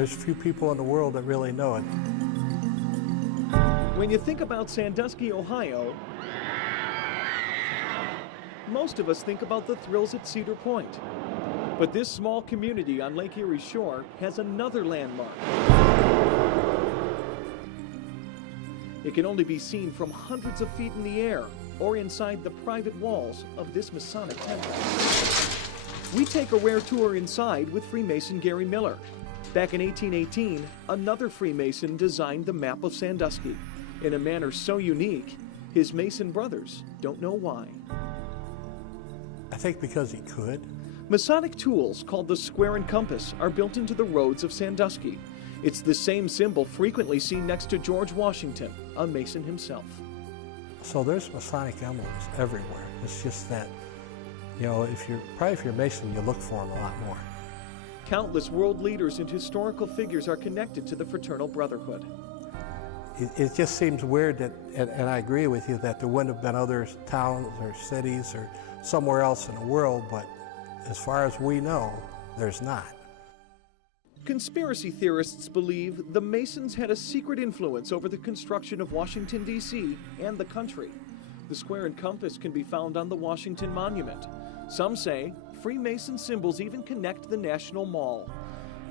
There's few people in the world that really know it. When you think about Sandusky, Ohio, most of us think about the thrills at Cedar Point. But this small community on Lake Erie's shore has another landmark. It can only be seen from hundreds of feet in the air or inside the private walls of this Masonic temple. We take a rare tour inside with Freemason Gary Miller. Back in 1818, another Freemason designed the map of Sandusky in a manner so unique, his Mason brothers don't know why. I think because he could. Masonic tools called the square and compass are built into the roads of Sandusky. It's the same symbol frequently seen next to George Washington, a Mason himself. So there's Masonic emblems everywhere. It's just that, you know, if you're Mason, you look for them a lot more. Countless world leaders and historical figures are connected to the fraternal brotherhood. It just seems weird that, and I agree with you, that there wouldn't have been other towns or cities or somewhere else in the world, but as far as we know, there's not. Conspiracy theorists believe the Masons had a secret influence over the construction of Washington, D.C. and the country. The square and compass can be found on the Washington Monument. Some say Freemason symbols even connect the National Mall.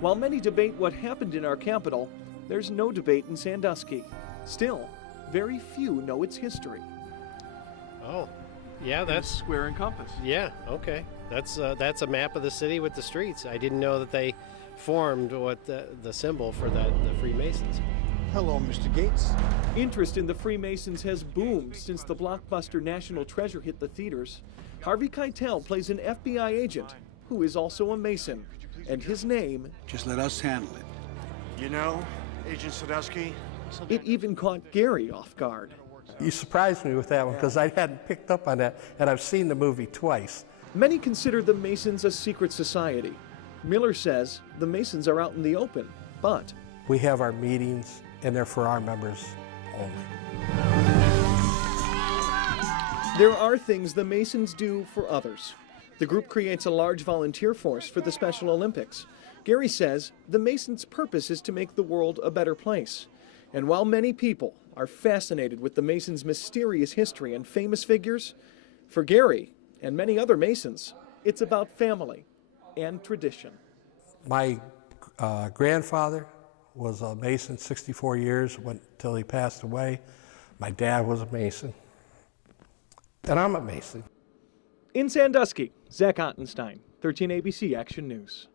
While many debate what happened in our capital, there's no debate in Sandusky. Still, very few know its history. Oh, yeah, that's square and compass. Yeah, okay. That's a map of the city with the streets. I didn't know that they formed what the symbol for the Freemasons. Hello, Mr. Gates. Interest in the Freemasons has boomed since the blockbuster National Treasure hit the theaters. Harvey Keitel plays an FBI agent who is also a Mason, and his name... Just let us handle it. You know, Agent Sandusky... It even caught Gary off guard. You surprised me with that one because I hadn't picked up on that, and I've seen the movie twice. Many consider the Masons a secret society. Miller says the Masons are out in the open, but... We have our meetings, and they're for our members only. There are things the Masons do for others. The group creates a large volunteer force for the Special Olympics. Gary says the Masons' purpose is to make the world a better place. And while many people are fascinated with the Masons' mysterious history and famous figures, for Gary and many other Masons, it's about family and tradition. My grandfather was a Mason 64 years until he passed away. My dad was a Mason. And I'm a Mason. In Sandusky, Zach Ottenstein, 13 ABC Action News.